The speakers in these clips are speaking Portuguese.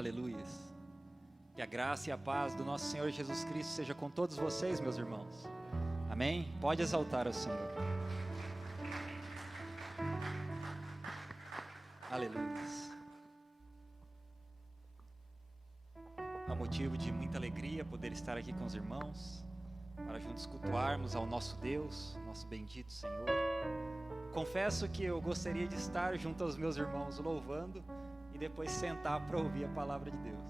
Aleluias. Que a graça e a paz do nosso Senhor Jesus Cristo seja com todos vocês, meus irmãos. Amém? Pode exaltar ao Senhor. Aleluias. É um motivo de muita alegria poder estar aqui com os irmãos, para juntos cultuarmos ao nosso Deus, nosso bendito Senhor. Confesso que eu gostaria de estar junto aos meus irmãos louvando e depois sentar para ouvir a palavra de Deus.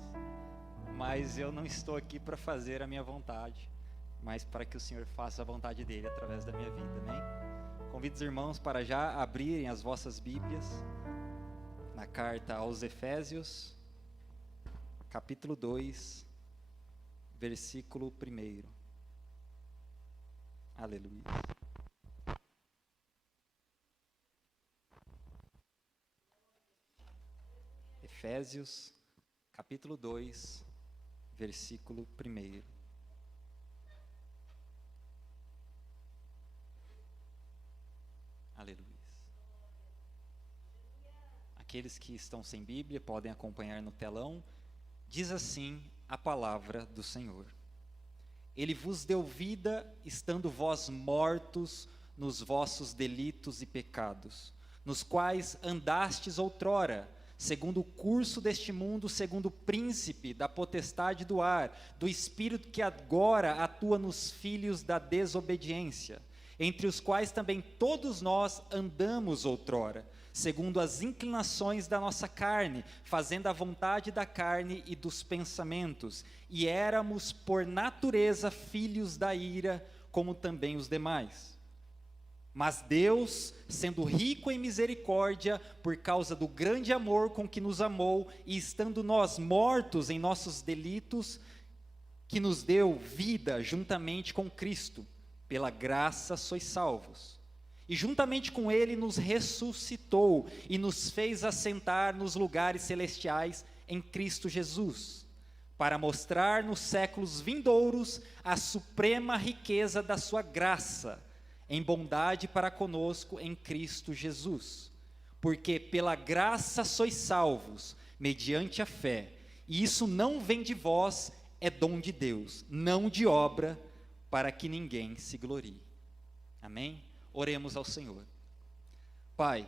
Mas eu não estou aqui para fazer a minha vontade, mas para que o Senhor faça a vontade dEle através da minha vida, amém? Convido os irmãos para já abrirem as vossas Bíblias na carta aos Efésios, capítulo 2, versículo 1. Aleluia. Efésios, capítulo 2, versículo 1. Aleluia. Aqueles que estão sem Bíblia podem acompanhar no telão. Diz assim a palavra do Senhor: Ele vos deu vida, estando vós mortos nos vossos delitos e pecados, nos quais andastes outrora, segundo o curso deste mundo, segundo o príncipe da potestade do ar, do espírito que agora atua nos filhos da desobediência, entre os quais também todos nós andamos outrora, segundo as inclinações da nossa carne, fazendo a vontade da carne e dos pensamentos, e éramos por natureza filhos da ira, como também os demais. Mas Deus, sendo rico em misericórdia, por causa do grande amor com que nos amou, e estando nós mortos em nossos delitos, que nos deu vida juntamente com Cristo, pela graça sois salvos. E juntamente com Ele nos ressuscitou e nos fez assentar nos lugares celestiais em Cristo Jesus, para mostrar nos séculos vindouros a suprema riqueza da sua graça, em bondade para conosco em Cristo Jesus. Porque pela graça sois salvos, mediante a fé, e isso não vem de vós, é dom de Deus, não de obra, para que ninguém se glorie. Amém? Oremos ao Senhor. Pai,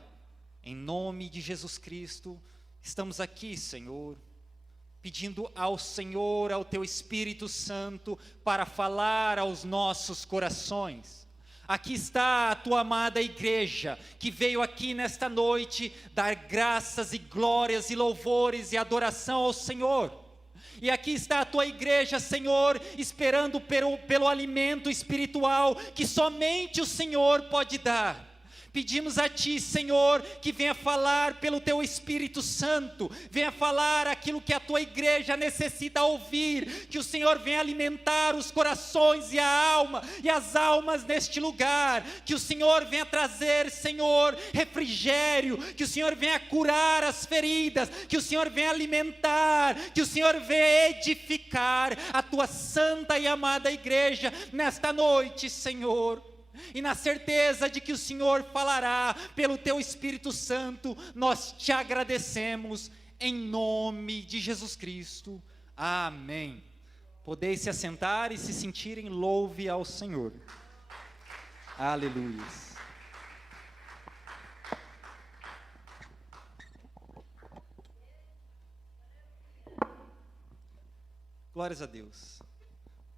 em nome de Jesus Cristo, estamos aqui, Senhor, pedindo ao Senhor, ao Teu Espírito Santo, para falar aos nossos corações. Aqui está a Tua amada igreja, que veio aqui nesta noite dar graças e glórias e louvores e adoração ao Senhor. E aqui está a Tua igreja, Senhor, esperando pelo alimento espiritual que somente o Senhor pode dar. Pedimos a Ti, Senhor, que venha falar pelo Teu Espírito Santo, venha falar aquilo que a Tua igreja necessita ouvir, que o Senhor venha alimentar os corações e a alma, e as almas neste lugar, que o Senhor venha trazer, Senhor, refrigério, que o Senhor venha curar as feridas, que o Senhor venha alimentar, que o Senhor venha edificar a Tua santa e amada igreja nesta noite, Senhor. E na certeza de que o Senhor falará pelo Teu Espírito Santo, nós Te agradecemos, em nome de Jesus Cristo. Amém. Podeis se assentar e se sentirem louve ao Senhor. Aleluia. Glórias a Deus.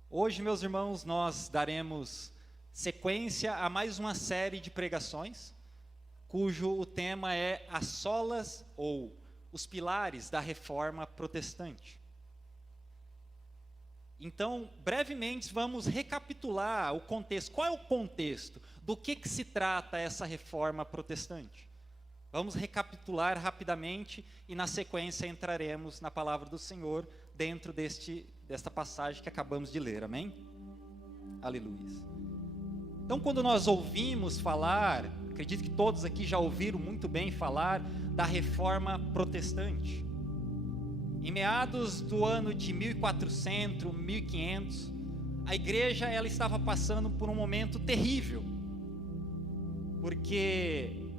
Hoje, meus irmãos, nós daremos sequência a mais uma série de pregações, cujo o tema é as solas ou os pilares da reforma protestante. Então, brevemente, vamos recapitular o contexto. Qual é o contexto? Do que se trata essa reforma protestante? Vamos recapitular rapidamente e na sequência entraremos na palavra do Senhor dentro desta passagem que acabamos de ler, amém? Aleluia. Então, quando nós ouvimos falar, acredito que todos aqui já ouviram muito bem falar da reforma protestante. Em meados do ano de 1400, 1500, a igreja ela estava passando por um momento terrível, porque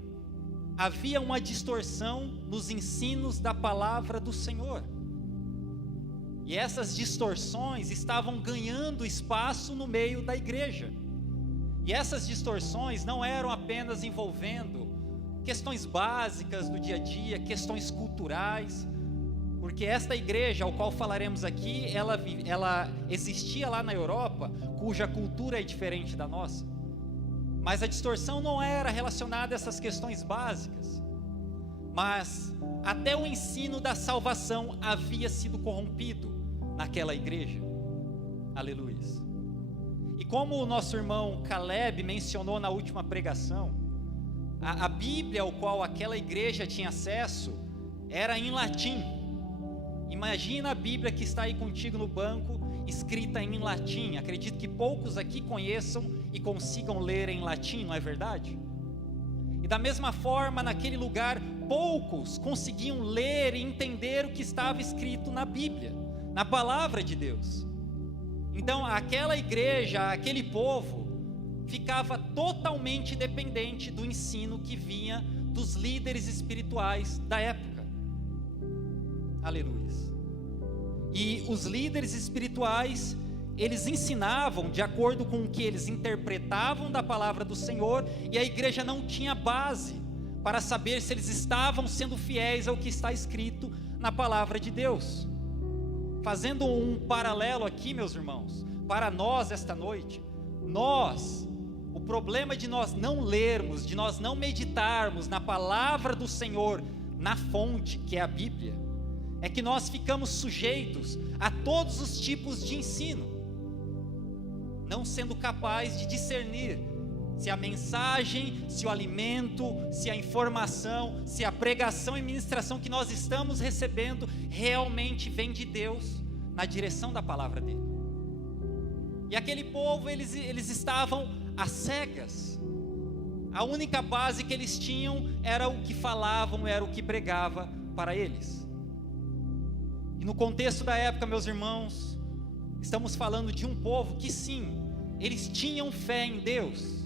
havia uma distorção nos ensinos da palavra do Senhor. E essas distorções estavam ganhando espaço no meio da igreja. E essas distorções não eram apenas envolvendo questões básicas do dia a dia, questões culturais, porque esta igreja, ao qual falaremos aqui, ela existia lá na Europa, cuja cultura é diferente da nossa. Mas a distorção não era relacionada a essas questões básicas, mas até o ensino da salvação havia sido corrompido naquela igreja. Aleluia. E como o nosso irmão Caleb mencionou na última pregação, a Bíblia ao qual aquela igreja tinha acesso era em latim. Imagina a Bíblia que está aí contigo no banco, escrita em latim. Acredito que poucos aqui conheçam e consigam ler em latim, não é verdade? E da mesma forma, naquele lugar, poucos conseguiam ler e entender o que estava escrito na Bíblia, na palavra de Deus. Então, aquela igreja, aquele povo, ficava totalmente dependente do ensino que vinha dos líderes espirituais da época. Aleluia. E os líderes espirituais, eles ensinavam de acordo com o que eles interpretavam da palavra do Senhor, e a igreja não tinha base para saber se eles estavam sendo fiéis ao que está escrito na palavra de Deus. Fazendo um paralelo aqui, meus irmãos, para nós esta noite, o problema de nós não lermos, de nós não meditarmos na palavra do Senhor, na fonte que é a Bíblia, é que nós ficamos sujeitos a todos os tipos de ensino, não sendo capaz de discernir se a mensagem, se o alimento, se a informação, se a pregação e ministração que nós estamos recebendo realmente vem de Deus, na direção da palavra dele. E aquele povo, eles estavam às cegas. A única base que eles tinham era o que falavam, era o que pregava para eles. E no contexto da época, meus irmãos, estamos falando de um povo que sim, eles tinham fé em Deus,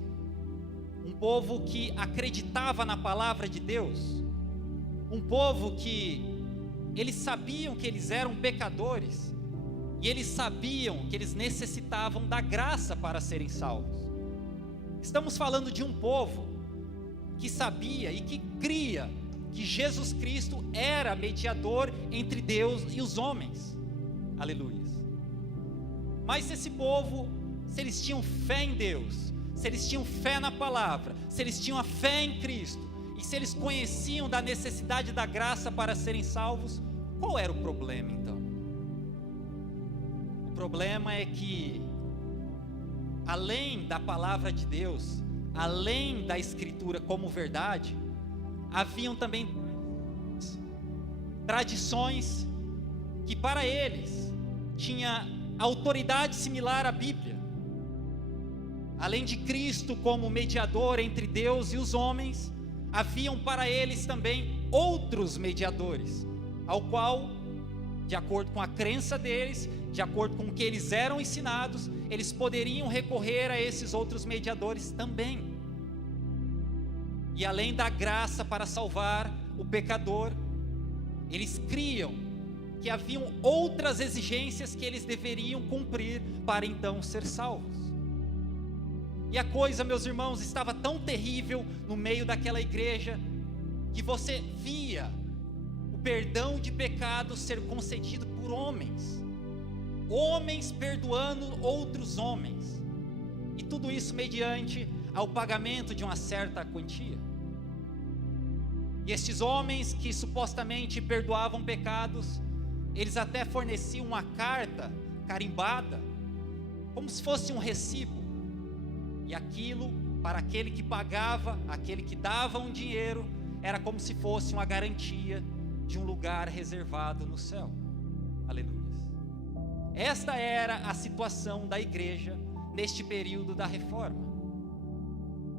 um povo que acreditava na palavra de Deus, um povo que eles sabiam que eles eram pecadores, e eles sabiam que eles necessitavam da graça para serem salvos. Estamos falando de um povo que sabia e que cria que Jesus Cristo era mediador entre Deus e os homens. Aleluia. Mas se esse povo, se eles tinham fé em Deus, se eles tinham fé na palavra, se eles tinham a fé em Cristo, e se eles conheciam da necessidade da graça para serem salvos, qual era o problema então? O problema é que, além da palavra de Deus, além da Escritura como verdade, haviam também tradições que para eles tinha autoridade similar à Bíblia. Além de Cristo como mediador entre Deus e os homens, haviam para eles também outros mediadores, ao qual, de acordo com a crença deles, de acordo com o que eles eram ensinados, eles poderiam recorrer a esses outros mediadores também. E além da graça para salvar o pecador, eles criam que haviam outras exigências que eles deveriam cumprir para então ser salvos. E a coisa, meus irmãos, estava tão terrível no meio daquela igreja, que você via o perdão de pecados ser concedido por homens perdoando outros homens, e tudo isso mediante ao pagamento de uma certa quantia. E estes homens que supostamente perdoavam pecados, eles até forneciam uma carta carimbada, como se fosse um recibo, e aquilo, para aquele que pagava, aquele que dava um dinheiro, era como se fosse uma garantia de um lugar reservado no céu. Aleluia. Esta era a situação da igreja neste período da reforma.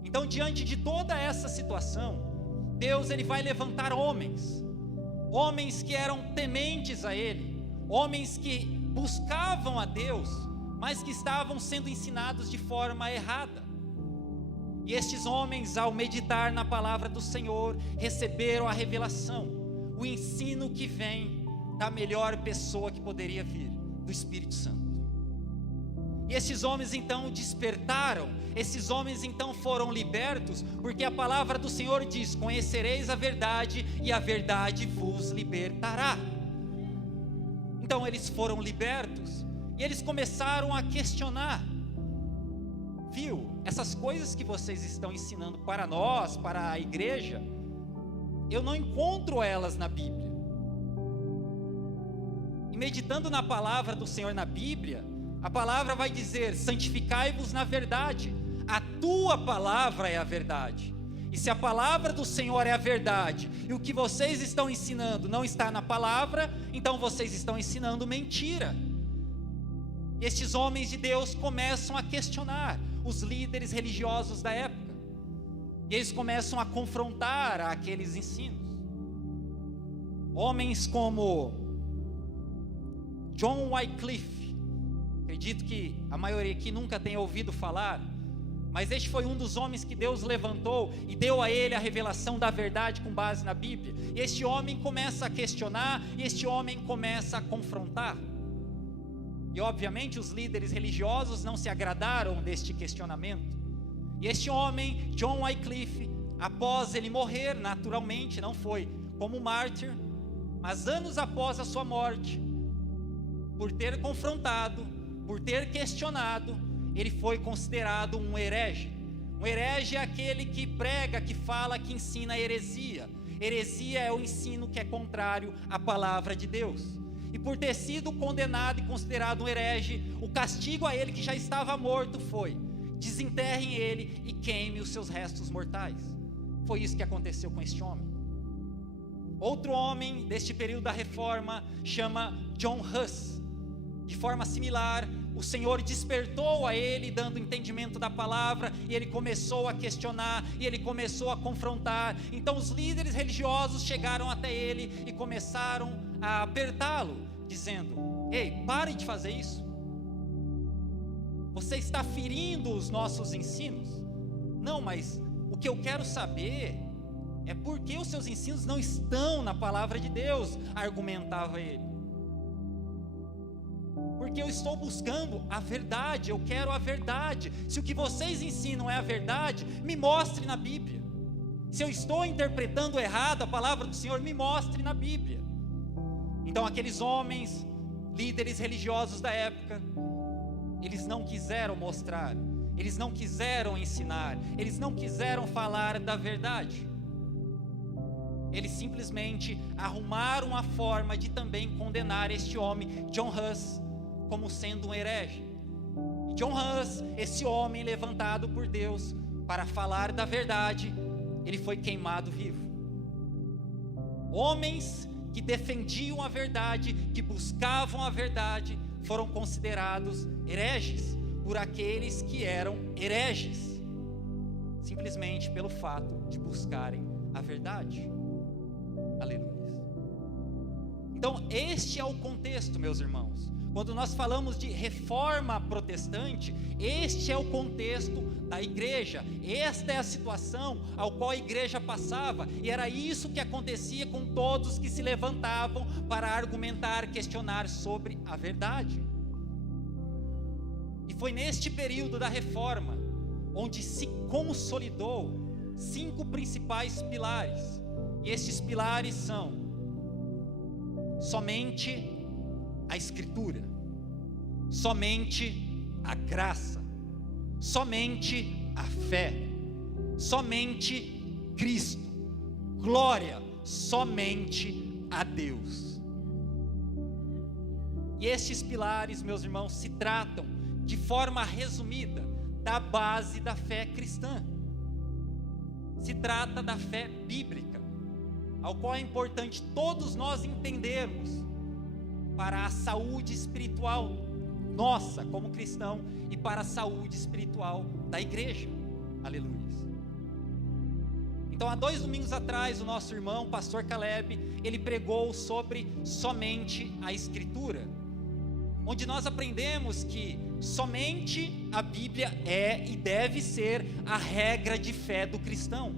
Então, diante de toda essa situação, Deus ele vai levantar homens que eram tementes a Ele, homens que buscavam a Deus, mas que estavam sendo ensinados de forma errada. E estes homens, ao meditar na palavra do Senhor, receberam a revelação, o ensino que vem da melhor pessoa que poderia vir, do Espírito Santo. E esses homens então despertaram, esses homens então foram libertos, porque a palavra do Senhor diz: conhecereis a verdade e a verdade vos libertará. Então eles foram libertos e eles começaram a questionar: viu, essas coisas que vocês estão ensinando para nós, para a igreja, eu não encontro elas na Bíblia. E meditando na palavra do Senhor na Bíblia, a palavra vai dizer: santificai-vos na verdade, a tua palavra é a verdade. E se a palavra do Senhor é a verdade, e o que vocês estão ensinando não está na palavra, então vocês estão ensinando mentira. Estes homens de Deus começam a questionar os líderes religiosos da época, e eles começam a confrontar aqueles ensinos. Homens como John Wycliffe, acredito que a maioria aqui nunca tenha ouvido falar, mas este foi um dos homens que Deus levantou e deu a ele a revelação da verdade com base na Bíblia. E este homem começa a questionar, e este homem começa a confrontar. E obviamente os líderes religiosos não se agradaram deste questionamento. E este homem, John Wycliffe, após ele morrer, naturalmente, não foi como mártir, mas anos após a sua morte, por ter confrontado, por ter questionado, ele foi considerado um herege. Um herege é aquele que prega, que fala, que ensina heresia. Heresia é o ensino que é contrário à palavra de Deus. E por ter sido condenado e considerado um herege, o castigo a ele que já estava morto foi: desenterrem ele e queime os seus restos mortais. Foi isso que aconteceu com este homem. Outro homem deste período da reforma chama John Huss. De forma similar, o Senhor despertou a ele, dando entendimento da palavra, e ele começou a questionar, e ele começou a confrontar. Então os líderes religiosos chegaram até ele e começaram a apertá-lo, dizendo: ei, pare de fazer isso, você está ferindo os nossos ensinos. Não, mas o que eu quero saber é por que os seus ensinos não estão na palavra de Deus, argumentava ele. Porque eu estou buscando a verdade, eu quero a verdade. Se o que vocês ensinam é a verdade, me mostre na Bíblia. Se eu estou interpretando errado a palavra do Senhor, me mostre na Bíblia. Então aqueles homens, líderes religiosos da época, eles não quiseram mostrar, eles não quiseram ensinar, eles não quiseram falar da verdade. Eles simplesmente arrumaram a forma de também condenar este homem, John Huss, como sendo um herege. E John Huss, esse homem levantado por Deus para falar da verdade, ele foi queimado vivo. Homens que defendiam a verdade, que buscavam a verdade, foram considerados hereges por aqueles que eram hereges, simplesmente pelo fato de buscarem a verdade. Aleluia. Então este é o contexto, meus irmãos. Quando nós falamos de reforma protestante, este é o contexto da igreja, esta é a situação ao qual a igreja passava, e era isso que acontecia com todos que se levantavam para argumentar, questionar sobre a verdade. E foi neste período da reforma, onde se consolidou 5 principais pilares, e estes pilares são: somente a Escritura, somente a graça, somente a fé, somente Cristo, glória somente a Deus. E estes pilares, meus irmãos, se tratam de forma resumida da base da fé cristã. Se trata da fé bíblica, ao qual é importante todos nós entendermos para a saúde espiritual nossa como cristão e para a saúde espiritual da igreja. Aleluia. Então há 2 domingos atrás o nosso irmão, pastor Caleb, ele pregou sobre somente a Escritura, onde nós aprendemos que somente a Bíblia é e deve ser a regra de fé do cristão.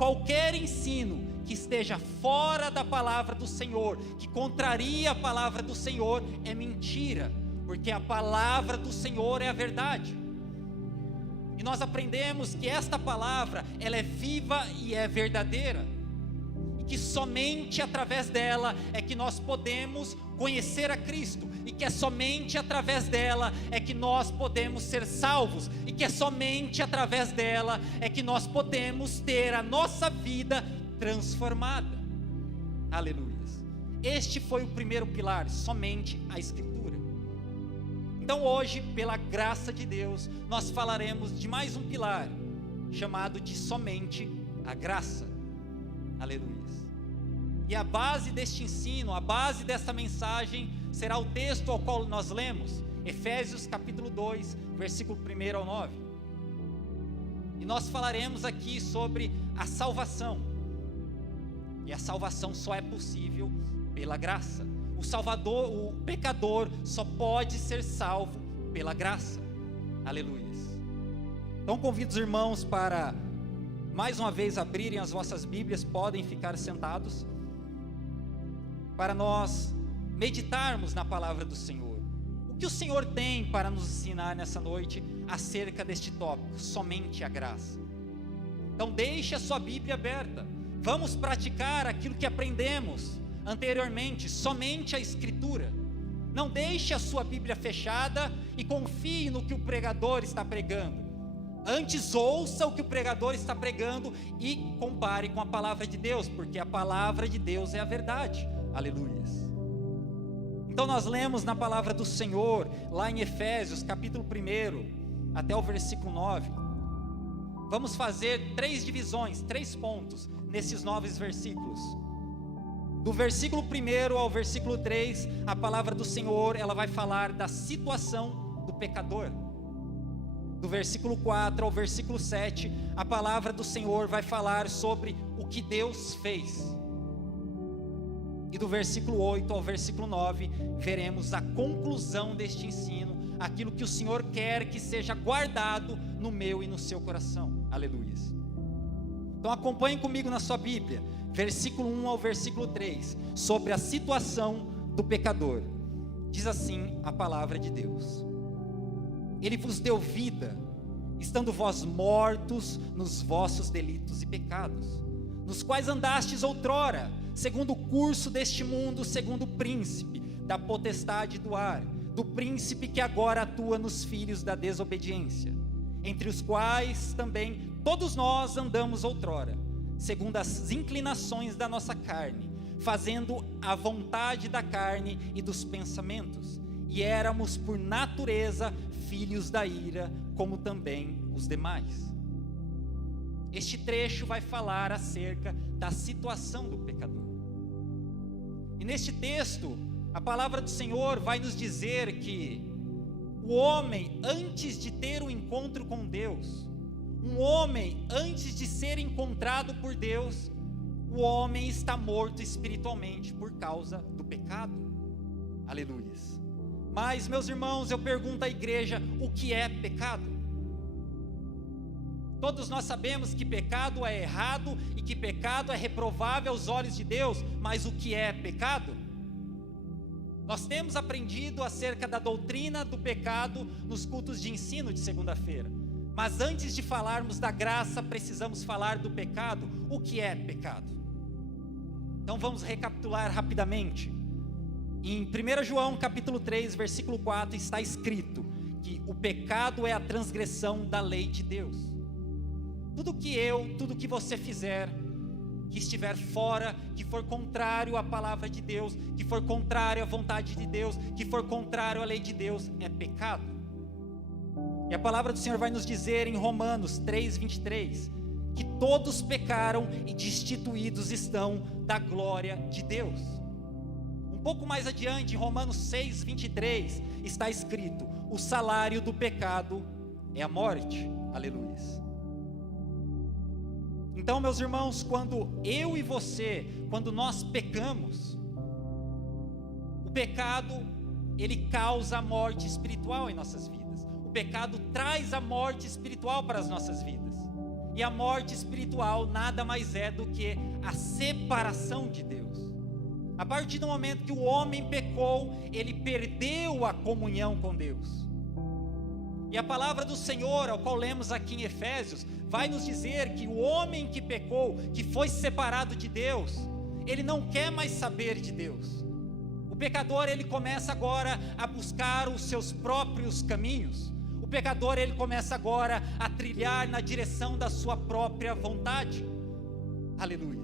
Qualquer ensino que esteja fora da palavra do Senhor, que contraria a palavra do Senhor, é mentira, porque a palavra do Senhor é a verdade. E nós aprendemos que esta palavra, ela é viva e é verdadeira, e que somente através dela é que nós podemos conhecer a Cristo, e que é somente através dela é que nós podemos ser salvos, e que é somente através dela é que nós podemos ter a nossa vida transformada. Aleluia. Este foi o primeiro pilar, somente a Escritura. Então hoje, pela graça de Deus, nós falaremos de mais um pilar, chamado de somente a graça. Aleluia. E a base deste ensino, a base desta mensagem, será o texto ao qual nós lemos, Efésios capítulo 2, versículo 1 ao 9. E nós falaremos aqui sobre a salvação. E a salvação só é possível pela graça. O pecador só pode ser salvo pela graça. Aleluia. Então convido os irmãos para mais uma vez abrirem as vossas Bíblias, podem ficar sentados, para nós meditarmos na palavra do Senhor. O que o Senhor tem para nos ensinar nessa noite acerca deste tópico, somente a graça? Então deixe a sua Bíblia aberta, vamos praticar aquilo que aprendemos anteriormente, somente a Escritura. Não deixe a sua Bíblia fechada e confie no que o pregador está pregando. Antes ouça o que o pregador está pregando e compare com a palavra de Deus, porque a palavra de Deus é a verdade. Aleluia. Então nós lemos na palavra do Senhor, lá em Efésios capítulo 1, até o versículo 9. Vamos fazer 3 divisões, 3 pontos, nesses 9 versículos. Do versículo 1 ao versículo 3, a palavra do Senhor, ela vai falar da situação do pecador. Do versículo 4 ao versículo 7, a palavra do Senhor vai falar sobre o que Deus fez. E do versículo 8 ao versículo 9, veremos a conclusão deste ensino, aquilo que o Senhor quer que seja guardado no meu e no seu coração. Aleluia. Então acompanhe comigo na sua Bíblia, versículo 1 ao versículo 3, sobre a situação do pecador. Diz assim a palavra de Deus: Ele vos deu vida, estando vós mortos nos vossos delitos e pecados, nos quais andastes outrora, segundo o curso deste mundo, segundo o príncipe da potestade do ar, do príncipe que agora atua nos filhos da desobediência, entre os quais também todos nós andamos outrora, segundo as inclinações da nossa carne, fazendo a vontade da carne e dos pensamentos, e éramos por natureza filhos da ira, como também os demais. Este trecho vai falar acerca da situação do pecador. E neste texto, a palavra do Senhor vai nos dizer que o homem, antes de ter um encontro com Deus, um homem, antes de ser encontrado por Deus, o homem está morto espiritualmente por causa do pecado. Aleluia. Mas, meus irmãos, eu pergunto à igreja, o que é pecado? Todos nós sabemos que pecado é errado e que pecado é reprovável aos olhos de Deus, mas o que é pecado? Nós temos aprendido acerca da doutrina do pecado nos cultos de ensino de segunda-feira. Mas antes de falarmos da graça, precisamos falar do pecado. O que é pecado? Então vamos recapitular rapidamente. Em 1 João capítulo 3, versículo 4, está escrito que o pecado é a transgressão da lei de Deus. Tudo que você fizer, que estiver fora, que for contrário à palavra de Deus, que for contrário à vontade de Deus, que for contrário à lei de Deus, é pecado. E a palavra do Senhor vai nos dizer em Romanos 3:23, que todos pecaram e destituídos estão da glória de Deus. Um pouco mais adiante, em Romanos 6:23, está escrito: o salário do pecado é a morte. Aleluia. Então, meus irmãos, quando eu e você, quando nós pecamos, o pecado, ele causa a morte espiritual em nossas vidas. O pecado traz a morte espiritual para as nossas vidas. E a morte espiritual nada mais é do que a separação de Deus. A partir do momento que o homem pecou, ele perdeu a comunhão com Deus. E a palavra do Senhor, ao qual lemos aqui em Efésios, vai nos dizer que o homem que pecou, que foi separado de Deus, ele não quer mais saber de Deus. O pecador, ele começa agora a buscar os seus próprios caminhos. O pecador, ele começa agora a trilhar na direção da sua própria vontade. Aleluia.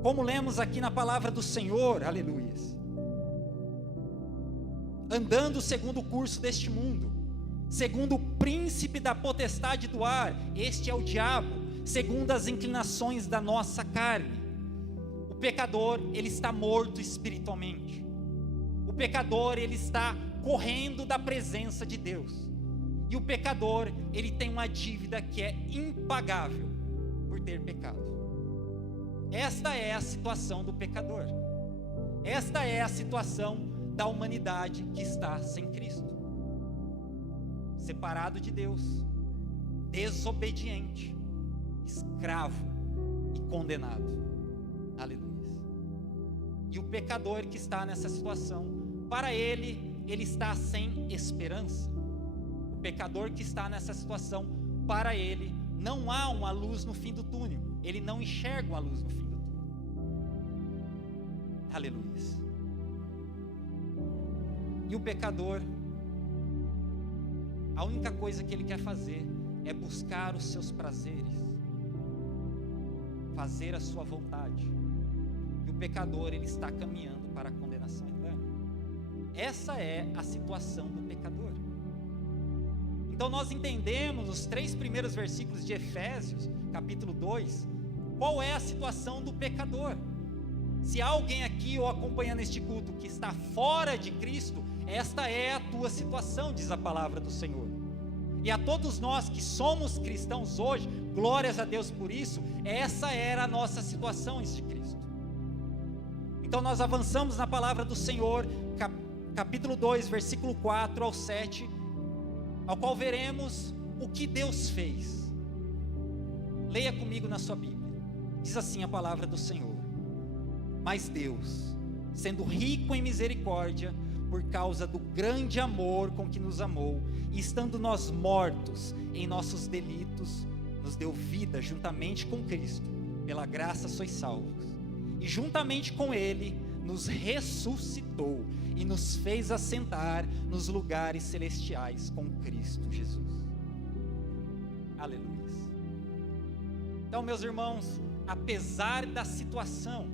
Como lemos aqui na palavra do Senhor, aleluia. Andando segundo o curso deste mundo, segundo o príncipe da potestade do ar, este é o diabo, segundo as inclinações da nossa carne. O pecador, ele está morto espiritualmente. O pecador, ele está correndo da presença de Deus. E o pecador, ele tem uma dívida que é impagável por ter pecado. Esta é a situação do pecador. Esta é a situação da humanidade que está sem Cristo, separado de Deus, desobediente, escravo e condenado. Aleluia. E o pecador que está nessa situação, para ele está sem esperança. O pecador que está nessa situação, para ele não há uma luz no fim do túnel. Ele não enxerga uma luz no fim do túnel. Aleluia. E o pecador, a única coisa que ele quer fazer é buscar os seus prazeres, fazer a sua vontade. E o pecador, ele está caminhando para a condenação eterna. Essa é a situação do pecador. Então nós entendemos os 3 primeiros versículos de Efésios, capítulo 2, qual é a situação do pecador. Se há alguém aqui ou acompanhando este culto que está fora de Cristo, esta é a tua situação, diz a palavra do Senhor. E a todos nós que somos cristãos hoje, glórias a Deus por isso, essa era a nossa situação antes de Cristo. Então nós avançamos na palavra do Senhor, capítulo 2, versículo 4 ao 7, ao qual veremos o que Deus fez. Leia comigo na sua Bíblia. Diz assim a palavra do Senhor: mas Deus, sendo rico em misericórdia, por causa do grande amor com que nos amou, e estando nós mortos em nossos delitos, nos deu vida juntamente com Cristo. Pela graça sois salvos. E juntamente com Ele nos ressuscitou e nos fez assentar nos lugares celestiais com Cristo Jesus. Aleluia. Então, meus irmãos, apesar da situação,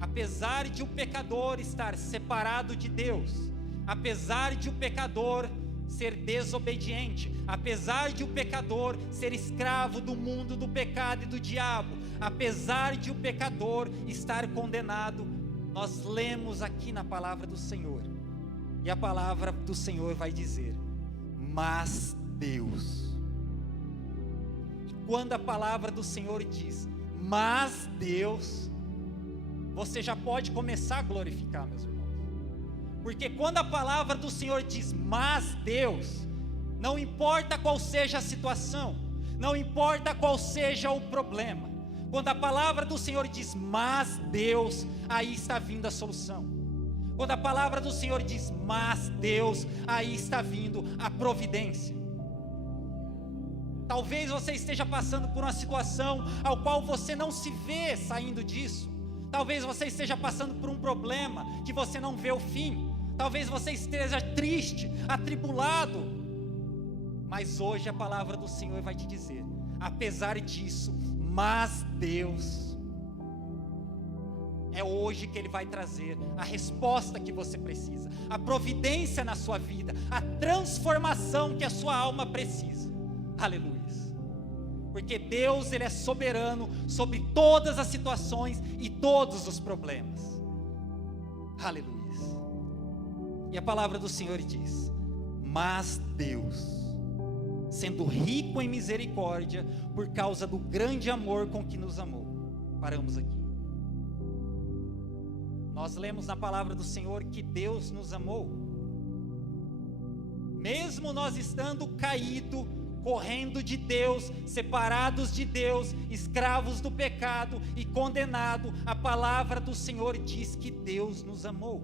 apesar de o pecador estar separado de Deus, apesar de o pecador ser desobediente, apesar de o pecador ser escravo do mundo do pecado e do diabo, apesar de o pecador estar condenado, nós lemos aqui na palavra do Senhor, e a palavra do Senhor vai dizer: mas Deus. E quando a palavra do Senhor diz, mas Deus, você já pode começar a glorificar, meus irmãos. Porque quando a palavra do Senhor diz, mas Deus, não importa qual seja a situação, não importa qual seja o problema, quando a palavra do Senhor diz, mas Deus, aí está vindo a solução. Quando a palavra do Senhor diz, mas Deus, aí está vindo a providência. Talvez você esteja passando por uma situação ao qual você não se vê saindo disso. Talvez você esteja passando por um problema que você não vê o fim. Talvez você esteja triste, atribulado. Mas hoje a palavra do Senhor vai te dizer, apesar disso, mas Deus, é hoje que Ele vai trazer a resposta que você precisa, a providência na sua vida, a transformação que a sua alma precisa. Aleluia. Porque Deus, Ele é soberano sobre todas as situações e todos os problemas. Aleluia. E a palavra do Senhor diz, mas Deus, sendo rico em misericórdia, por causa do grande amor com que nos amou. Paramos aqui. Nós lemos na palavra do Senhor que Deus nos amou. Mesmo nós estando caído, correndo de Deus, separados de Deus, escravos do pecado e condenado, a palavra do Senhor diz que Deus nos amou.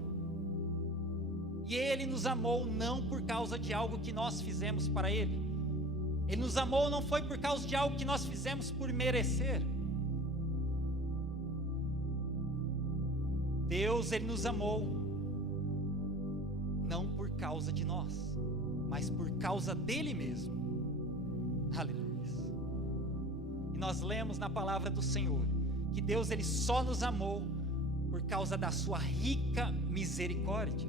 E Ele nos amou não por causa de algo que nós fizemos para Ele. Ele nos amou não foi por causa de algo que nós fizemos por merecer. Deus, Ele nos amou não por causa de nós, mas por causa dEle mesmo. Aleluia. E nós lemos na palavra do Senhor que Deus, Ele só nos amou por causa da sua rica misericórdia.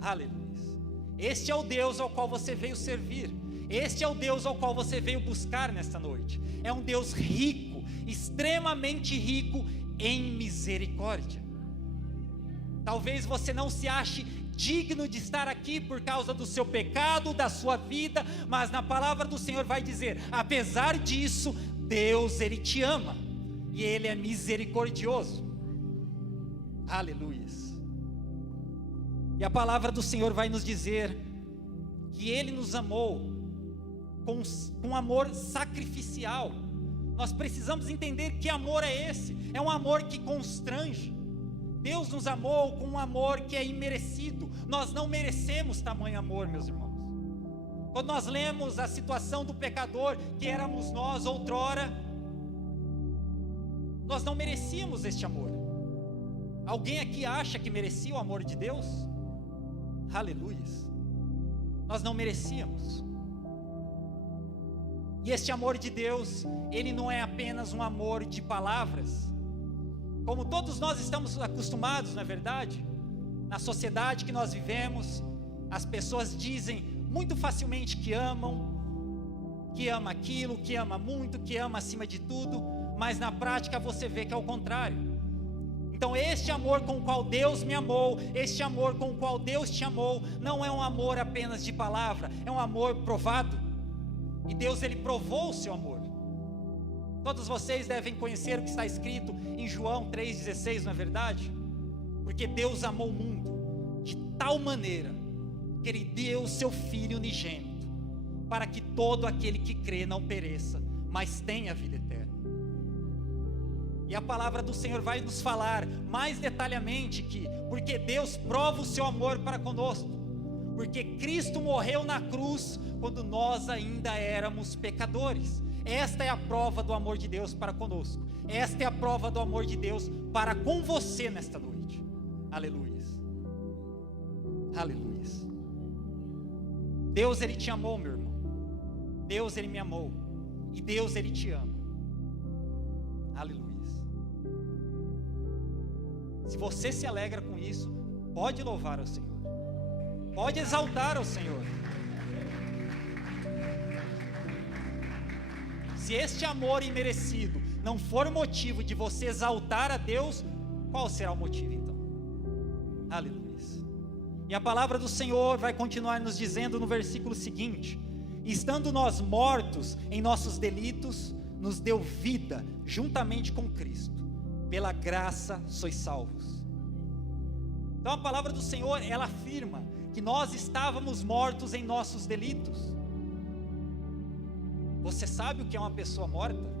Aleluia. Este é o Deus ao qual você veio servir. Este é o Deus ao qual você veio buscar nesta noite. É um Deus rico, extremamente rico em misericórdia. Talvez você não se ache digno de estar aqui por causa do seu pecado, da sua vida, mas na palavra do Senhor vai dizer, apesar disso, Deus, Ele te ama, e Ele é misericordioso. Aleluia. E a palavra do Senhor vai nos dizer que Ele nos amou com amor sacrificial. Nós precisamos entender que amor é esse. É um amor que constrange. Deus nos amou com um amor que é imerecido. Nós não merecemos tamanho amor, meus irmãos. Quando nós lemos a situação do pecador, que éramos nós outrora, nós não merecíamos este amor. Alguém aqui acha que merecia o amor de Deus? Aleluia. Nós não merecíamos. E este amor de Deus, ele não é apenas um amor de palavras, como todos nós estamos acostumados, na verdade, na sociedade que nós vivemos, as pessoas dizem muito facilmente que amam, que ama aquilo, que ama muito, que ama acima de tudo, mas na prática você vê que é o contrário. Então este amor com o qual Deus me amou, este amor com o qual Deus te amou, não é um amor apenas de palavra, é um amor provado. E Deus, Ele provou o seu amor. Todos vocês devem conhecer o que está escrito em João 3,16, não é verdade? Porque Deus amou o mundo de tal maneira que Ele deu o seu Filho unigênito, para que todo aquele que crê não pereça, mas tenha vida eterna. E a palavra do Senhor vai nos falar mais detalhadamente que, porque Deus prova o seu amor para conosco, porque Cristo morreu na cruz quando nós ainda éramos pecadores. Esta é a prova do amor de Deus para conosco. Esta é a prova do amor de Deus para com você nesta noite. Aleluia. Aleluia. Deus, Ele te amou, meu irmão. Deus, Ele me amou. E Deus, Ele te ama. Aleluia. Se você se alegra com isso, pode louvar ao Senhor. Pode exaltar ao Senhor. Se este amor imerecido não for motivo de você exaltar a Deus, qual será o motivo então? Aleluia. E a palavra do Senhor vai continuar nos dizendo no versículo seguinte: estando nós mortos em nossos delitos, nos deu vida juntamente com Cristo, pela graça sois salvos. Então a palavra do Senhor, ela afirma que nós estávamos mortos em nossos delitos. Você sabe o que é uma pessoa morta?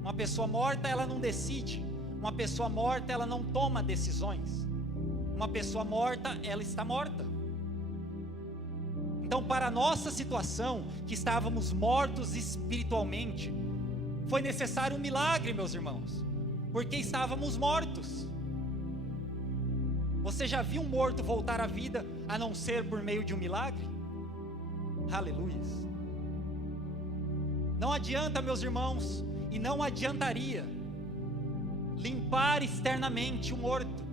Uma pessoa morta, ela não decide. Uma pessoa morta, ela não toma decisões. Uma pessoa morta, ela está morta. Então, para a nossa situação, que estávamos mortos espiritualmente, foi necessário um milagre, meus irmãos, porque estávamos mortos. Você já viu um morto voltar à vida, a não ser por meio de um milagre? Aleluia. Não adianta, meus irmãos, e não adiantaria limpar externamente o morto.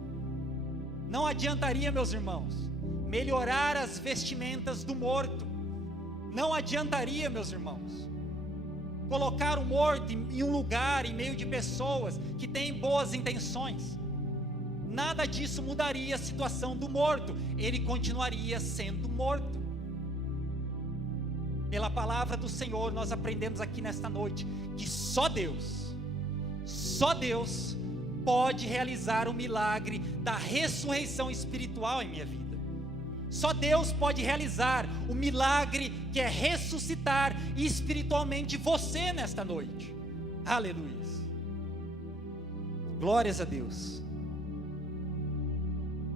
Não adiantaria, meus irmãos, melhorar as vestimentas do morto. Não adiantaria, meus irmãos, colocar o morto em um lugar, em meio de pessoas que têm boas intenções. Nada disso mudaria a situação do morto. Ele continuaria sendo morto. Pela palavra do Senhor, nós aprendemos aqui nesta noite que só Deus pode realizar o milagre da ressurreição espiritual em minha vida. Só Deus pode realizar o milagre que é ressuscitar espiritualmente você nesta noite. Aleluia. Glórias a Deus.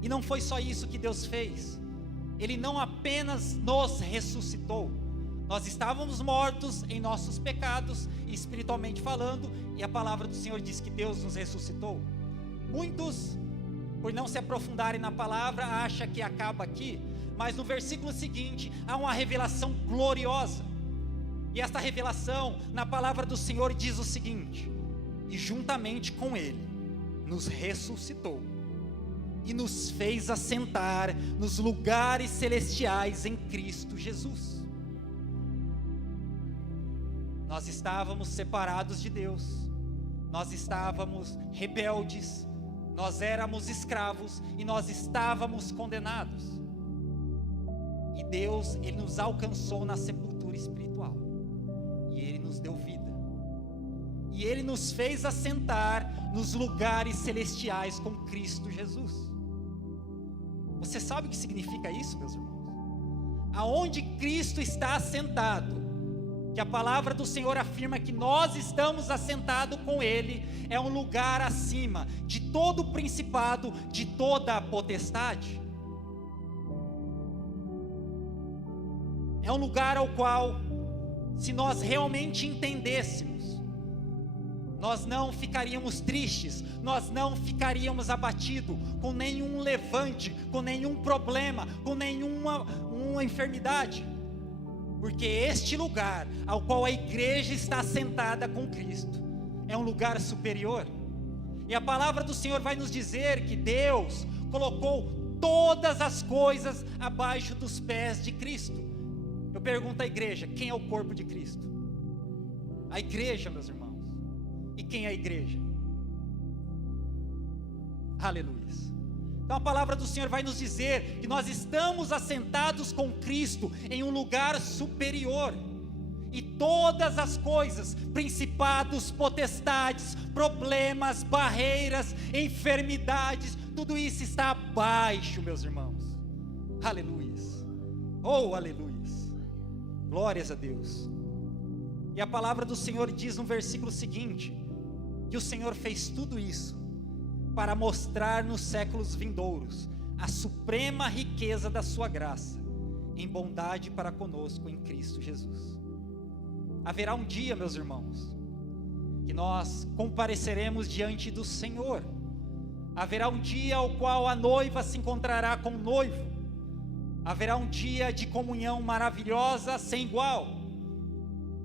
E não foi só isso que Deus fez. Ele não apenas nos ressuscitou. Nós estávamos mortos em nossos pecados, espiritualmente falando, e a palavra do Senhor diz que Deus nos ressuscitou. Muitos, por não se aprofundarem na palavra, acham que acaba aqui, mas no versículo seguinte há uma revelação gloriosa. E esta revelação na palavra do Senhor diz o seguinte: e juntamente com Ele nos ressuscitou e nos fez assentar nos lugares celestiais em Cristo Jesus. Nós estávamos separados de Deus, nós estávamos rebeldes, nós éramos escravos e nós estávamos condenados. E Deus, Ele nos alcançou na sepultura espiritual e Ele nos deu vida. E Ele nos fez assentar nos lugares celestiais com Cristo Jesus. Você sabe o que significa isso, meus irmãos? Aonde Cristo está assentado, que a palavra do Senhor afirma que nós estamos assentados com Ele, é um lugar acima de todo o principado, de toda a potestade. É um lugar ao qual, se nós realmente entendêssemos, nós não ficaríamos tristes, nós não ficaríamos abatidos com nenhum levante, com nenhum problema, com nenhuma enfermidade. Porque este lugar ao qual a igreja está sentada com Cristo é um lugar superior. E a palavra do Senhor vai nos dizer que Deus colocou todas as coisas abaixo dos pés de Cristo. Eu pergunto à igreja: quem é o corpo de Cristo? A igreja, meus irmãos. E quem é a igreja? Aleluia. Então a palavra do Senhor vai nos dizer que nós estamos assentados com Cristo em um lugar superior. E todas as coisas, principados, potestades, problemas, barreiras, enfermidades, tudo isso está abaixo, meus irmãos. Aleluia. Oh, aleluia. Glórias a Deus. E a palavra do Senhor diz no versículo seguinte, que o Senhor fez tudo isso para mostrar nos séculos vindouros a suprema riqueza da sua graça, em bondade para conosco em Cristo Jesus. Haverá um dia, meus irmãos, que nós compareceremos diante do Senhor. Haverá um dia ao qual a noiva se encontrará com o noivo. Haverá um dia de comunhão maravilhosa, sem igual.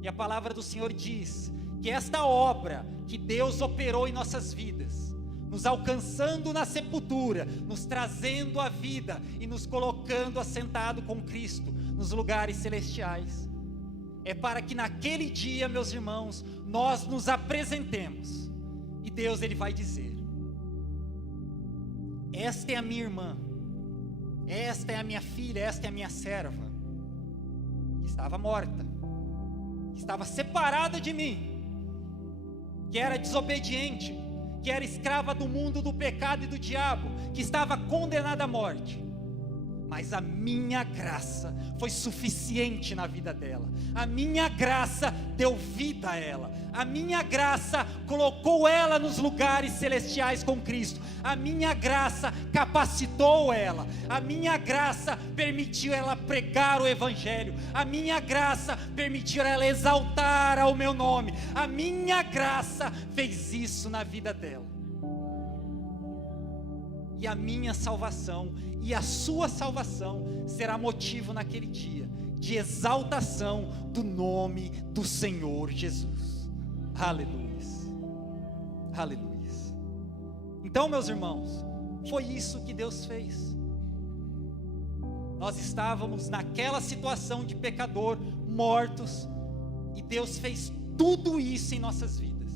E a palavra do Senhor diz que esta obra que Deus operou em nossas vidas, nos alcançando na sepultura, nos trazendo à vida e nos colocando assentado com Cristo nos lugares celestiais, é para que naquele dia, meus irmãos, nós nos apresentemos e Deus, Ele vai dizer: esta é a minha irmã, esta é a minha filha, esta é a minha serva, que estava morta, que estava separada de mim, que era desobediente, que era escrava do mundo, do pecado e do diabo, que estava condenada à morte. Mas a minha graça foi suficiente na vida dela. A minha graça deu vida a ela. A minha graça colocou ela nos lugares celestiais com Cristo. A minha graça capacitou ela. A minha graça permitiu ela pregar o Evangelho. A minha graça permitiu ela exaltar ao meu nome. A minha graça fez isso na vida dela. E a minha salvação e a sua salvação será motivo naquele dia de exaltação do nome do Senhor Jesus. Aleluia. Aleluia. Então, meus irmãos, foi isso que Deus fez. Nós estávamos naquela situação de pecador, mortos, e Deus fez tudo isso em nossas vidas.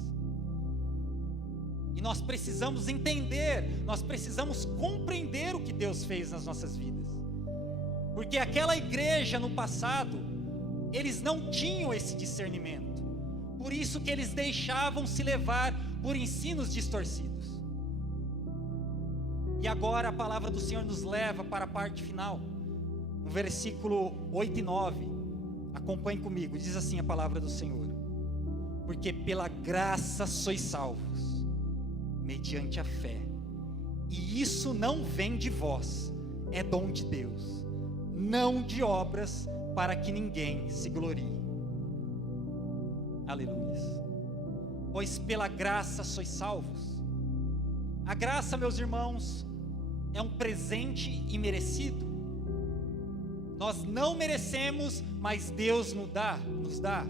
E nós precisamos entender, nós precisamos compreender o que Deus fez nas nossas vidas. Porque aquela igreja no passado, eles não tinham esse discernimento. Por isso que eles deixavam se levar por ensinos distorcidos. E agora a palavra do Senhor nos leva para a parte final, no versículo 8 e 9, acompanhe comigo, diz assim a palavra do Senhor: porque pela graça sois salvos, mediante a fé, e isso não vem de vós, é dom de Deus, não de obras, para que ninguém se glorie. Aleluia. Pois pela graça sois salvos. A graça, meus irmãos, é um presente imerecido. Nós não merecemos, mas Deus nos dá.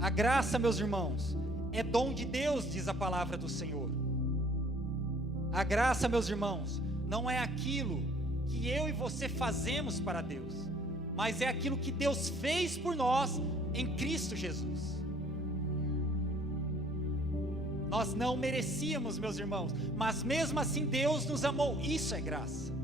A graça, meus irmãos, é dom de Deus, diz a palavra do Senhor. A graça, meus irmãos, não é aquilo que eu e você fazemos para Deus, mas é aquilo que Deus fez por nós em Cristo Jesus. Nós não merecíamos, meus irmãos, mas mesmo assim Deus nos amou. Isso é graça.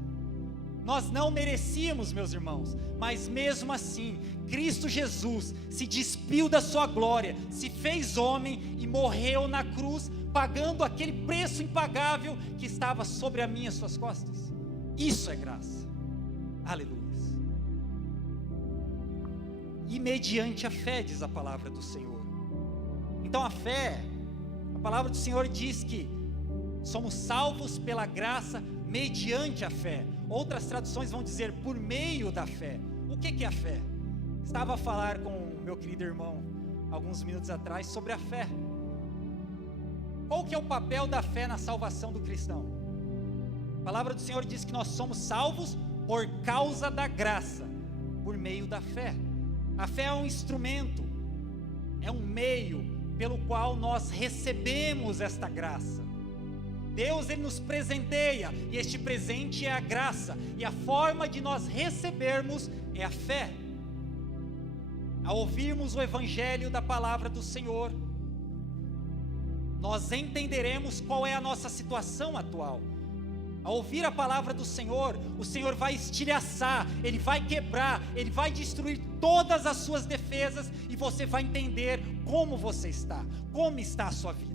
Nós não merecíamos, meus irmãos, mas mesmo assim Cristo Jesus se despiu da sua glória, se fez homem e morreu na cruz, pagando aquele preço impagável que estava sobre a minha e suas costas. Isso é graça. Aleluia. E mediante a fé, diz a palavra do Senhor. Então a fé, a palavra do Senhor diz que somos salvos pela graça mediante a fé. Outras traduções vão dizer por meio da fé. O que é a fé? Estava a falar com o meu querido irmão alguns minutos atrás sobre a fé. Qual que é o papel da fé na salvação do cristão? A palavra do Senhor diz que nós somos salvos por causa da graça, por meio da fé. A fé é um instrumento, é um meio pelo qual nós recebemos esta graça. Deus, Ele nos presenteia, e este presente é a graça, e a forma de nós recebermos é a fé. Ao ouvirmos o Evangelho da palavra do Senhor, nós entenderemos qual é a nossa situação atual. Ao ouvir a palavra do Senhor, o Senhor vai estilhaçar, Ele vai quebrar, Ele vai destruir todas as suas defesas, e você vai entender como você está, como está a sua vida.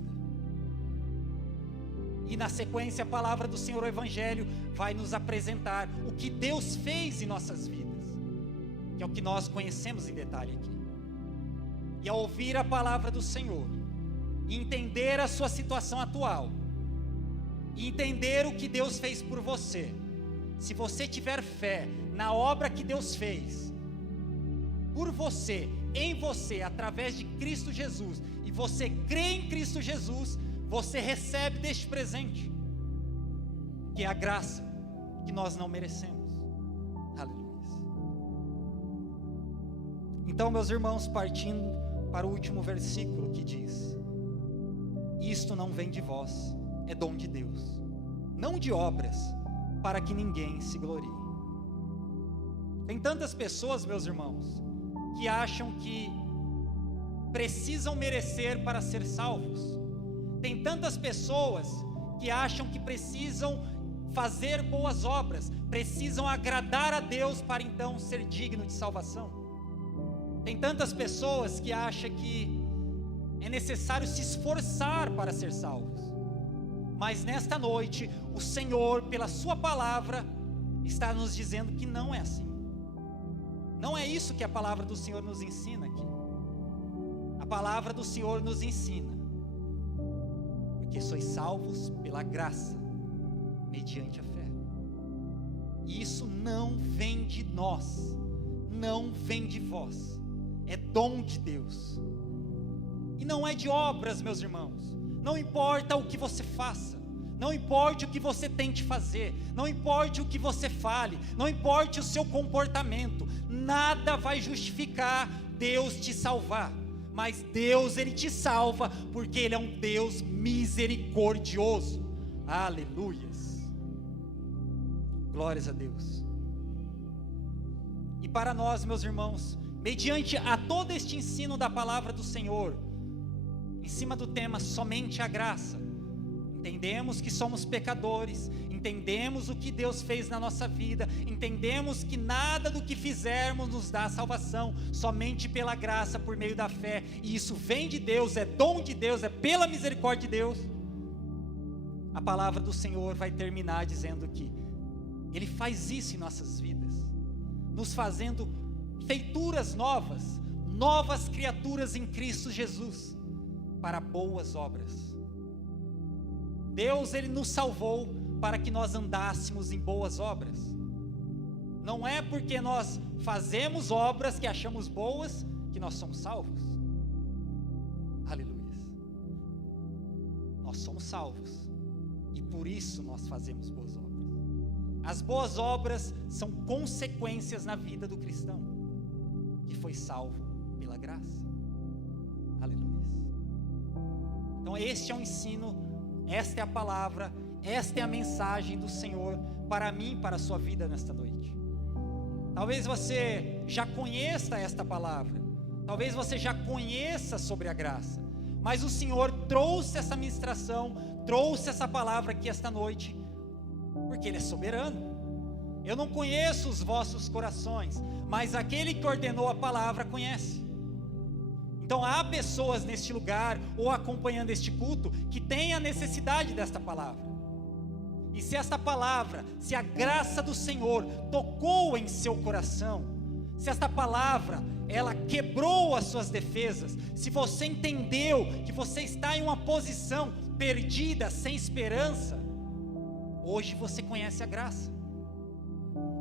E na sequência a palavra do Senhor, o Evangelho, vai nos apresentar o que Deus fez em nossas vidas, que é o que nós conhecemos em detalhe aqui. E ao ouvir a palavra do Senhor, e entender a sua situação atual, e entender o que Deus fez por você, se você tiver fé na obra que Deus fez por você, em você, através de Cristo Jesus, e você crê em Cristo Jesus, você recebe deste presente, que é a graça que nós não merecemos. Aleluia. Então, meus irmãos, partindo para o último versículo que diz: isto não vem de vós, é dom de Deus, não de obras, para que ninguém se glorie. Tem tantas pessoas, meus irmãos, que acham que precisam merecer para ser salvos. Tem tantas pessoas que acham que precisam fazer boas obras, precisam agradar a Deus para então ser digno de salvação. Tem tantas pessoas que acham que é necessário se esforçar para ser salvos. Mas nesta noite, o Senhor, pela sua palavra, está nos dizendo que não é assim. Não é isso que a palavra do Senhor nos ensina aqui. A palavra do Senhor nos ensina: porque sois salvos pela graça, mediante a fé. E isso não vem de nós, não vem de vós, é dom de Deus. E não é de obras, meus irmãos. Não importa o que você faça, não importa o que você tente fazer, não importa o que você fale, não importa o seu comportamento, nada vai justificar Deus te salvar. Mas Deus, Ele te salva, porque Ele é um Deus misericordioso. Aleluias. Glórias a Deus. E para nós, meus irmãos, mediante a todo este ensino da palavra do Senhor, em cima do tema somente a graça, entendemos que somos pecadores, entendemos o que Deus fez na nossa vida, entendemos que nada do que fizermos nos dá salvação, somente pela graça, por meio da fé, e isso vem de Deus, é dom de Deus, é pela misericórdia de Deus. A palavra do Senhor vai terminar dizendo que Ele faz isso em nossas vidas, nos fazendo feituras novas, novas criaturas em Cristo Jesus, para boas obras. Deus, Ele nos salvou para que nós andássemos em boas obras. Não é porque nós fazemos obras que achamos boas que nós somos salvos. Aleluia. Nós somos salvos e por isso nós fazemos boas obras. As boas obras são consequências na vida do cristão que foi salvo pela graça. Aleluia. Então este é o ensino, esta é a palavra, esta é a mensagem do Senhor para mim, para a sua vida nesta noite. Talvez você já conheça esta palavra, talvez você já conheça sobre a graça, mas o Senhor trouxe essa ministração, trouxe essa palavra aqui esta noite, porque Ele é soberano. Eu não conheço os vossos corações, mas aquele que ordenou a palavra conhece. Então há pessoas neste lugar, ou acompanhando este culto, que têm a necessidade desta palavra. E se esta palavra, se a graça do Senhor tocou em seu coração, se esta palavra, ela quebrou as suas defesas, se você entendeu que você está em uma posição perdida, sem esperança, hoje você conhece a graça.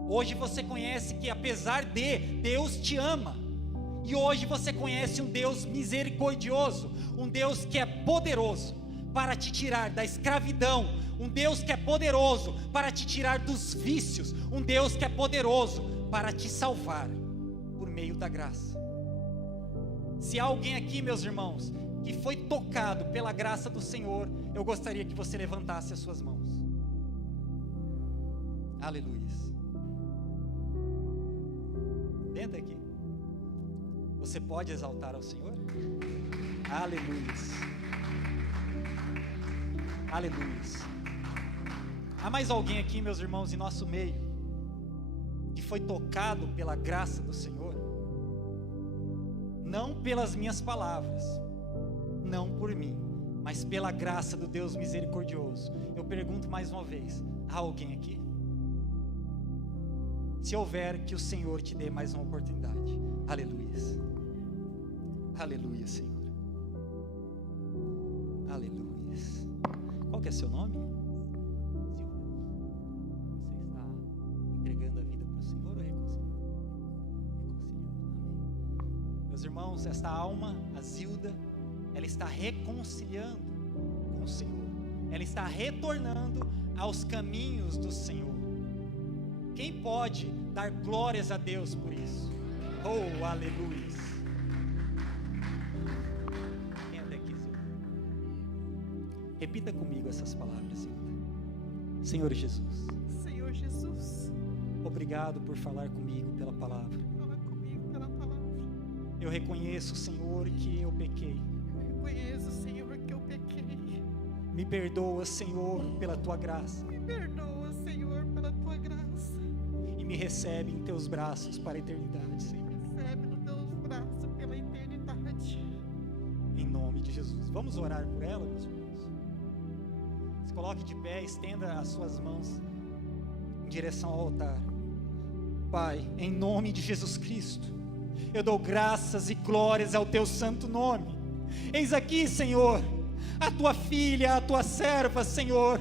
Hoje você conhece que apesar de, Deus te ama. E hoje você conhece um Deus misericordioso, um Deus que é poderoso para te tirar da escravidão, um Deus que é poderoso para te tirar dos vícios, um Deus que é poderoso para te salvar por meio da graça. Se há alguém aqui, meus irmãos, que foi tocado pela graça do Senhor, eu gostaria que você levantasse as suas mãos. Aleluia. Entra aqui. Você pode exaltar ao Senhor? Aleluia. Aleluia. Há mais alguém aqui, meus irmãos, em nosso meio, que foi tocado pela graça do Senhor? Não pelas minhas palavras, não por mim, mas pela graça do Deus misericordioso. Eu pergunto mais uma vez: há alguém aqui? Se houver, que o Senhor te dê mais uma oportunidade. Aleluia. Aleluia, Senhor. Aleluia. Qual que é seu nome? Você está entregando a vida para o Senhor ou reconciliando? Amém. Meus irmãos, esta alma, a Zilda, ela está reconciliando com o Senhor. Ela está retornando aos caminhos do Senhor. Quem pode dar glórias a Deus por isso? Oh, aleluia. Entra aqui, Senhor. Repita comigo essas palavras, Senhor. Senhor Jesus. Senhor Jesus. Obrigado por falar comigo pela palavra. Fala comigo pela palavra. Eu reconheço, Senhor, que eu pequei. Eu reconheço, Senhor, que eu pequei. Me perdoa, Senhor, pela tua graça. Me perdoa, Senhor, pela tua graça. Me recebe em teus braços para a eternidade, Senhor. Recebe nos teus braços pela eternidade. Em nome de Jesus. Vamos orar por ela, meus irmãos? Se coloque de pé, estenda as suas mãos em direção ao altar. Pai, em nome de Jesus Cristo, eu dou graças e glórias ao teu santo nome. Eis aqui, Senhor, a tua filha, a tua serva, Senhor,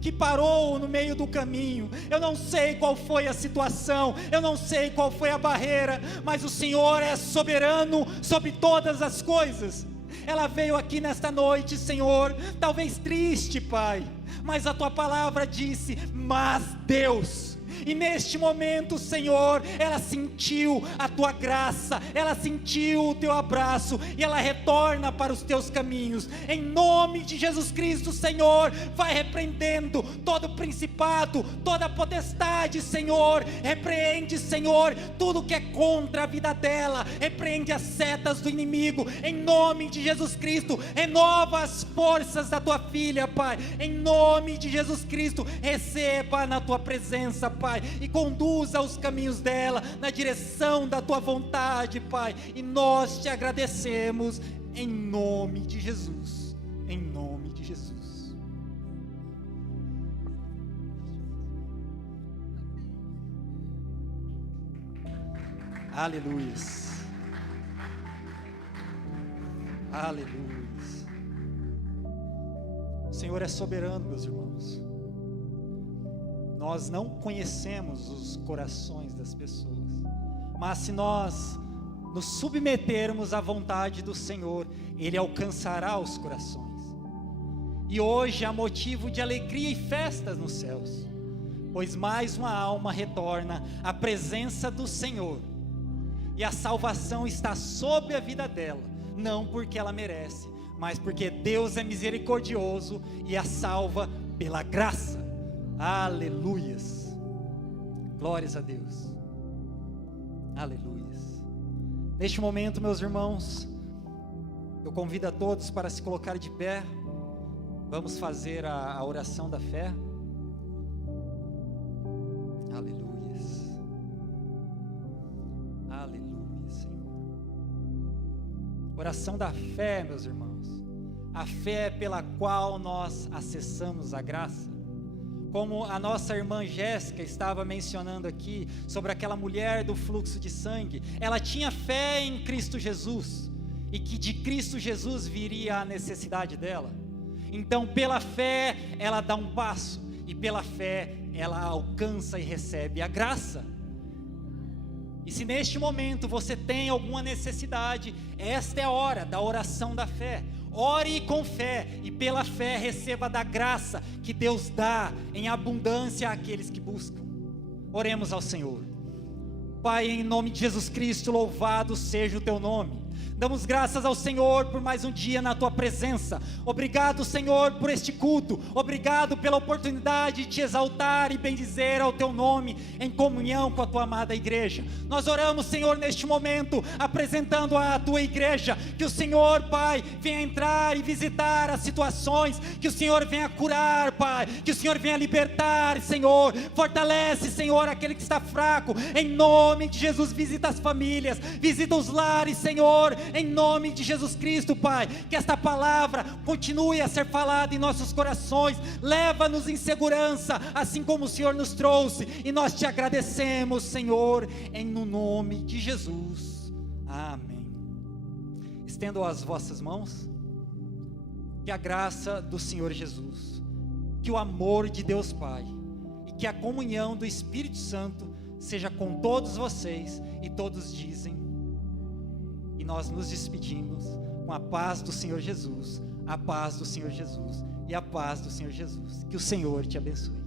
que parou no meio do caminho. Eu não sei qual foi a situação, eu não sei qual foi a barreira, mas o Senhor é soberano sobre todas as coisas. Ela veio aqui nesta noite, Senhor, talvez triste, Pai, mas a tua palavra disse: mas Deus. E neste momento, Senhor, ela sentiu a tua graça, ela sentiu o teu abraço, e ela retorna para os teus caminhos. Em nome de Jesus Cristo, Senhor, vai repreendendo todo principado, toda potestade, Senhor. Repreende, Senhor, tudo que é contra a vida dela. Repreende as setas do inimigo. Em nome de Jesus Cristo, renova as forças da tua filha, Pai. Em nome de Jesus Cristo, receba na tua presença, Pai, e conduza os caminhos dela na direção da tua vontade, Pai. E nós te agradecemos em nome de Jesus. Em nome de Jesus. Aleluias. Aleluias. O Senhor é soberano, meus irmãos. Nós não conhecemos os corações das pessoas, mas se nós nos submetermos à vontade do Senhor, Ele alcançará os corações. E hoje há motivo de alegria e festas nos céus, pois mais uma alma retorna à presença do Senhor, e a salvação está sobre a vida dela, não porque ela merece, mas porque Deus é misericordioso e a salva pela graça. Aleluias. Glórias a Deus. Aleluias. Neste momento, meus irmãos, eu convido a todos para se colocar de pé. Vamos fazer a oração da fé. Aleluias. Aleluia, Senhor. Oração da fé, meus irmãos. A fé pela qual nós acessamos a graça. Como a nossa irmã Jéssica estava mencionando aqui, sobre aquela mulher do fluxo de sangue, ela tinha fé em Cristo Jesus, e que de Cristo Jesus viria a necessidade dela. Então pela fé ela dá um passo, e pela fé ela alcança e recebe a graça. E se neste momento você tem alguma necessidade, esta é a hora da oração da fé. Ore com fé, e pela fé receba da graça que Deus dá em abundância àqueles que buscam. Oremos ao Senhor. Pai, em nome de Jesus Cristo, louvado seja o teu nome. Damos graças ao Senhor por mais um dia na tua presença. Obrigado, Senhor, por este culto. Obrigado pela oportunidade de te exaltar e bendizer ao teu nome em comunhão com a tua amada igreja. Nós oramos, Senhor, neste momento, apresentando a tua igreja, que o Senhor, Pai, venha entrar e visitar as situações, que o Senhor venha curar, Pai, que o Senhor venha libertar, Senhor. Fortalece, Senhor, aquele que está fraco. Em nome de Jesus, visita as famílias, visita os lares, Senhor. Em nome de Jesus Cristo, Pai, que esta palavra continue a ser falada em nossos corações. Leva-nos em segurança, assim como o Senhor nos trouxe, e nós te agradecemos, Senhor, em no nome de Jesus. Amém. Estendam as vossas mãos. Que a graça do Senhor Jesus, que o amor de Deus Pai e que a comunhão do Espírito Santo seja com todos vocês. E todos dizem, e nós nos despedimos com a paz do Senhor Jesus, a paz do Senhor Jesus e a paz do Senhor Jesus. Que o Senhor te abençoe.